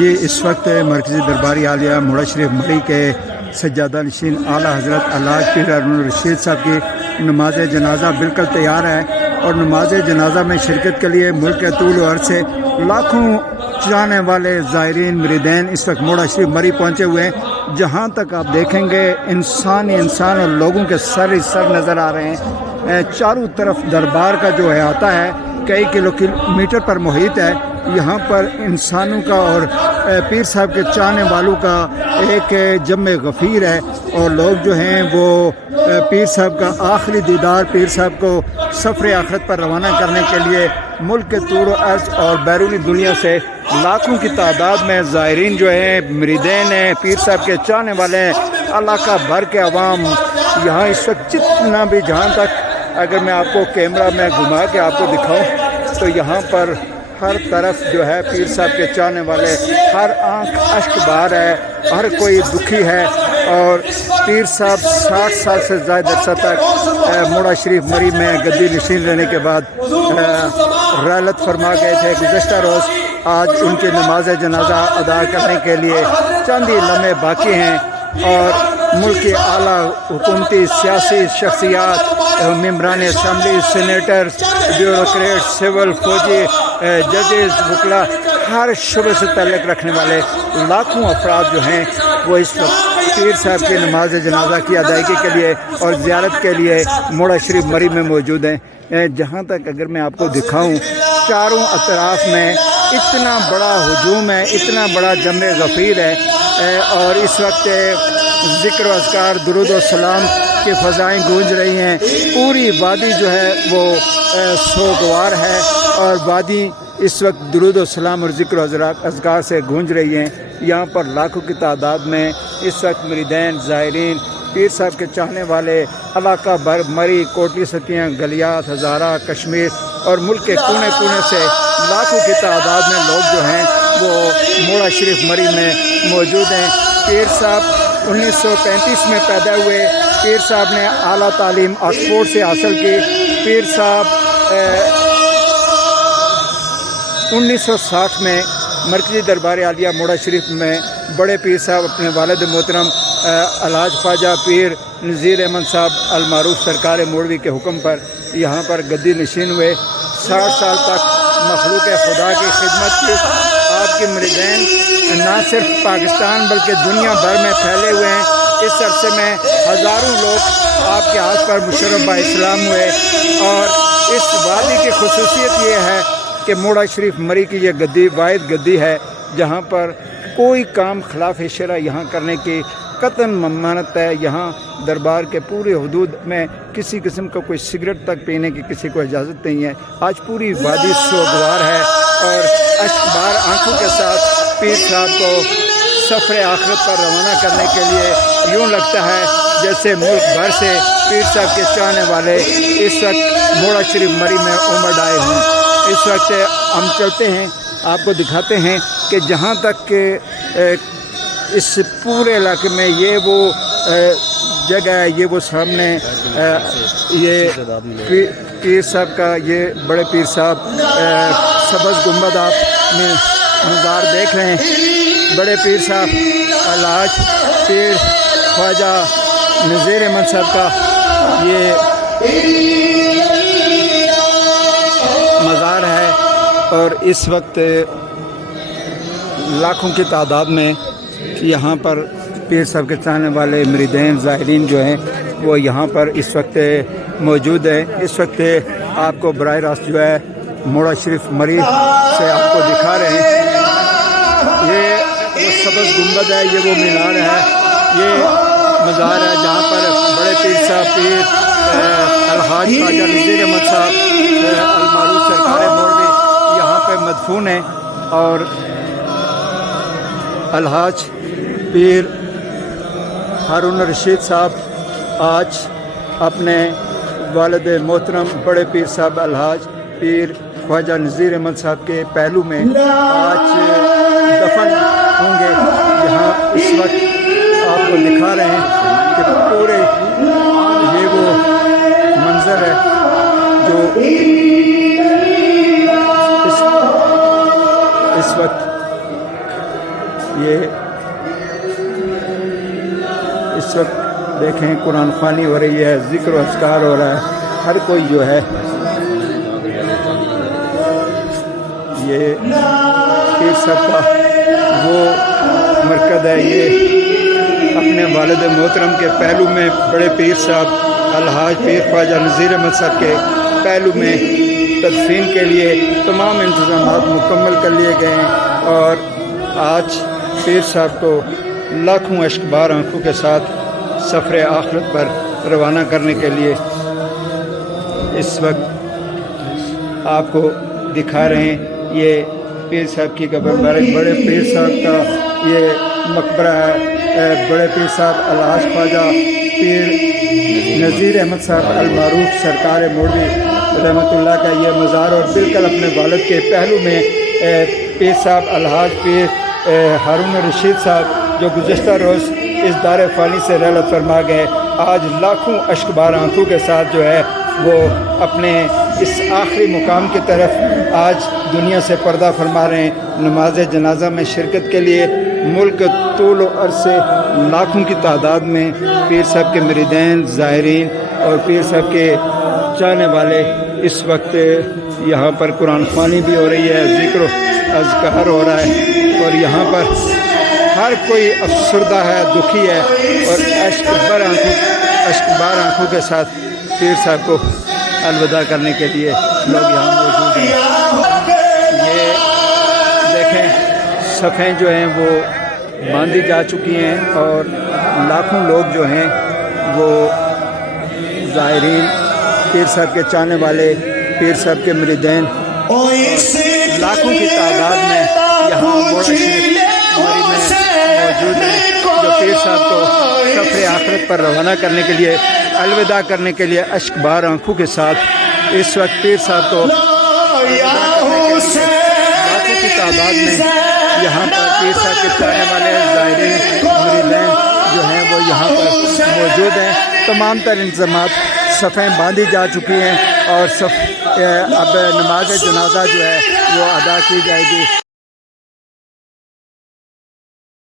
جی اس وقت مرکزی درباری عالیہ موڑا شریف مری کے سجادہ نشین اعلیٰ حضرت الحاج پیر ہارون الرشید صاحب کی نماز جنازہ بالکل تیار ہے، اور نماز جنازہ میں شرکت کے لیے ملک کے طول و عرض سے لاکھوں چاہنے والے زائرین مریدین اس وقت موڑا شریف مری پہنچے ہوئے ہیں۔ جہاں تک آپ دیکھیں گے انسان اور لوگوں کے سر ہی سر نظر آ رہے ہیں۔ چاروں طرف دربار کا جو احاطہ ہے کئی کلومیٹر پر محیط ہے۔ یہاں پر انسانوں کا اور پیر صاحب کے چاہنے والوں کا ایک جمع غفیر ہے، اور لوگ جو ہیں وہ پیر صاحب کا آخری دیدار، پیر صاحب کو سفر آخرت پر روانہ کرنے کے لیے ملک کے طول و عرض اور بیرونی دنیا سے لاکھوں کی تعداد میں زائرین جو ہیں، مریدین ہیں، پیر صاحب کے چاہنے والے ہیں، علاقہ بھر کے عوام یہاں اس وقت جتنا بھی، جہاں تک اگر میں آپ کو کیمرہ میں گھما کے آپ کو دکھاؤں تو یہاں پر ہر طرف جو ہے پیر صاحب کے چاہنے والے، ہر آنکھ اشک بار ہے، ہر کوئی دکھی ہے۔ اور پیر صاحب 60 سال سے زائد عرصہ تک موڑا شریف مری میں گدی نشین رہنے کے بعد رحلت فرما گئے تھے۔ گزشتہ روز آج ان کی نماز جنازہ ادا کرنے کے لیے چند ہی لمحے باقی ہیں، اور ملک کے اعلیٰ حکومتی سیاسی شخصیات، ممبران اسمبلی، سینیٹر، بیوروکریٹ، سول، فوجی، ججز، وکلا، ہر شعبے سے تعلق رکھنے والے لاکھوں افراد جو ہیں وہ اس وقت پیر صاحب کی نماز جنازہ کی ادائیگی کے لیے اور زیارت کے لیے موڑا شریف مری میں موجود ہیں۔ جہاں تک اگر میں آپ کو دکھاؤں، چاروں اطراف میں اتنا بڑا ہجوم ہے، اتنا بڑا جمع غفیر ہے، اور اس وقت ذکر و اذکار، درود و سلام کی فضائیں گونج رہی ہیں۔ پوری وادی جو ہے وہ سوگوار ہے، اور وادی اس وقت درود و سلام اور ذکر و اذکار سے گونج رہی ہیں۔ یہاں پر لاکھوں کی تعداد میں اس وقت مریدین، زائرین، پیر صاحب کے چاہنے والے علاقہ بھر، مری، کوٹلی ستیاں، گلیات، ہزارہ، کشمیر اور ملک کے کونے کونے سے لاکھوں کی تعداد میں لوگ جو ہیں وہ موڑا شریف مری میں موجود ہیں۔ پیر صاحب 1935 میں پیدا ہوئے۔ پیر صاحب نے اعلیٰ تعلیم آکسفورڈ سے حاصل کی۔ پیر صاحب 1960 میں مرکزی دربار عالیہ موڑا شریف میں بڑے پیر صاحب اپنے والد محترم الحاج خواجہ پیر نذیر احمد صاحب المعروف سرکار موڑوی کے حکم پر یہاں پر گدی نشین ہوئے۔ 60 سال تک مخلوق خدا کی خدمت کی۔ آپ کے مریدین نہ صرف پاکستان بلکہ دنیا بھر میں پھیلے ہوئے ہیں۔ اس عرصے میں ہزاروں لوگ آپ کے ہاتھ پر مشرف با اسلام ہوئے، اور اس وادی کی خصوصیت یہ ہے کہ موڑا شریف مری کی یہ گدی واحد گدی ہے جہاں پر کوئی کام خلاف شرع یہاں کرنے کی قطعاً ممانعت ہے۔ یہاں دربار کے پورے حدود میں کسی قسم کا کوئی سگریٹ تک پینے کی کسی کو اجازت نہیں ہے۔ آج پوری وادی سوگوار ہے، اور اشکبار آنکھوں کے ساتھ پیر صاحب کو سفر آخرت پر روانہ کرنے کے لیے یوں لگتا ہے جیسے ملک بھر سے پیر صاحب کے چاہنے والے اس وقت موڑا شریف مری میں امڑ آئے ہوں۔ اس وقت ہم چلتے ہیں، آپ کو دکھاتے ہیں کہ جہاں تک کہ اس پورے علاقے میں یہ وہ جگہ ہے، یہ وہ سامنے یہ پیر صاحب کا، یہ بڑے پیر صاحب سبز گنبد آپ میں مزار دیکھ رہے ہیں۔ بڑے پیر صاحب الحاج پیر خواجہ نذیر احمد صاحب کا یہ مزار ہے، اور اس وقت لاکھوں کی تعداد میں یہاں پر پیر صاحب کے چاہنے والے مریدین، زائرین جو ہیں وہ یہاں پر اس وقت موجود ہیں۔ اس وقت آپ کو براہ راست جو ہے موڑا شریف مری سے آپ کو دکھا رہے ہیں۔ یہ وہ سبز گنبد ہے، یہ وہ مینار ہے، یہ مزار ہے جہاں پر بڑے پیر صاحب پیر الحاج خواجہ نذیر احمد صاحب المعروف سرکار موڑوی یہاں پہ مدفون ہیں، اور الحاج پیر ہارون الرشید صاحب آج اپنے والد محترم بڑے پیر صاحب الحاج پیر خواجہ نذیر احمد صاحب کے پہلو میں آج دفن ہوں گے۔ یہاں اس وقت آپ کو دکھا رہے ہیں کہ پورے یہ وہ منظر ہے جو اس وقت اس وقت دیکھیں قرآن خوانی ہو رہی ہے، ذکر و اذکار ہو رہا ہے، ہر کوئی جو ہے یہ پیر صاحب کا وہ مرکز ہے، یہ اپنے والد محترم کے پہلو میں بڑے پیر صاحب الحاج پیر خواجہ نذیر احمد صاحب کے پہلو میں تدفین کے لیے تمام انتظامات مکمل کر لیے گئے ہیں، اور آج پیر صاحب کو لاکھوں اشک بار آنکھوں کے ساتھ سفر آخرت پر روانہ کرنے کے لیے اس وقت آپ کو دکھا رہے ہیں۔ یہ پیر صاحب کی قبر مبارک، بڑے پیر صاحب کا یہ مقبرہ ہے، بڑے پیر صاحب الحاج خواجہ پیر نذیر احمد صاحب المعروف سرکار مولوی رحمۃ اللہ کا یہ مزار، اور بالکل اپنے والد کے پہلو میں پیر صاحب الحاج پیر ہارون رشید صاحب جو گزشتہ روز اس دار فانی سے رحلت فرما گئے، آج لاکھوں اشک بار آنکھوں کے ساتھ جو ہے وہ اپنے اس آخری مقام کی طرف آج دنیا سے پردہ فرما رہے ہیں۔ نماز جنازہ میں شرکت کے لیے ملک طول و عرض سے لاکھوں کی تعداد میں پیر صاحب کے مریدین، زائرین اور پیر صاحب کے چاہنے والے اس وقت یہاں پر قرآن خوانی بھی ہو رہی ہے، ذکر و اذکار ہو رہا ہے، اور یہاں پر ہر کوئی افسردہ ہے، دکھی ہے، اور اشک بار آنکھوں کے ساتھ پیر صاحب کو الوداع کرنے کے لیے لوگ یہاں موجود ہیں۔ یہ دیکھیں صفیں جو ہیں وہ باندھی جا چکی ہیں، اور لاکھوں لوگ جو ہیں وہ زائرین، پیر صاحب کے چاہنے والے، پیر صاحب کے مریدین، لاکھوں کی تعداد میں یہاں موڑا شریف ہماری میں موجود ہیں، جو پیر صاحب کو سفر آخرت پر روانہ کرنے کے لیے، الوداع کرنے کے لیے اشک بار آنکھوں کے ساتھ اس وقت پیر صاحب کو لاکھوں کی تعداد میں یہاں پر پیر صاحب کے چاہنے والے زائرین مریدین جو ہیں وہ یہاں پر موجود ہیں۔ تمام تر انتظامات، صفیں باندھی جا چکی ہیں، اور اب نماز جنازہ جو ہے وہ ادا کی جائے گی۔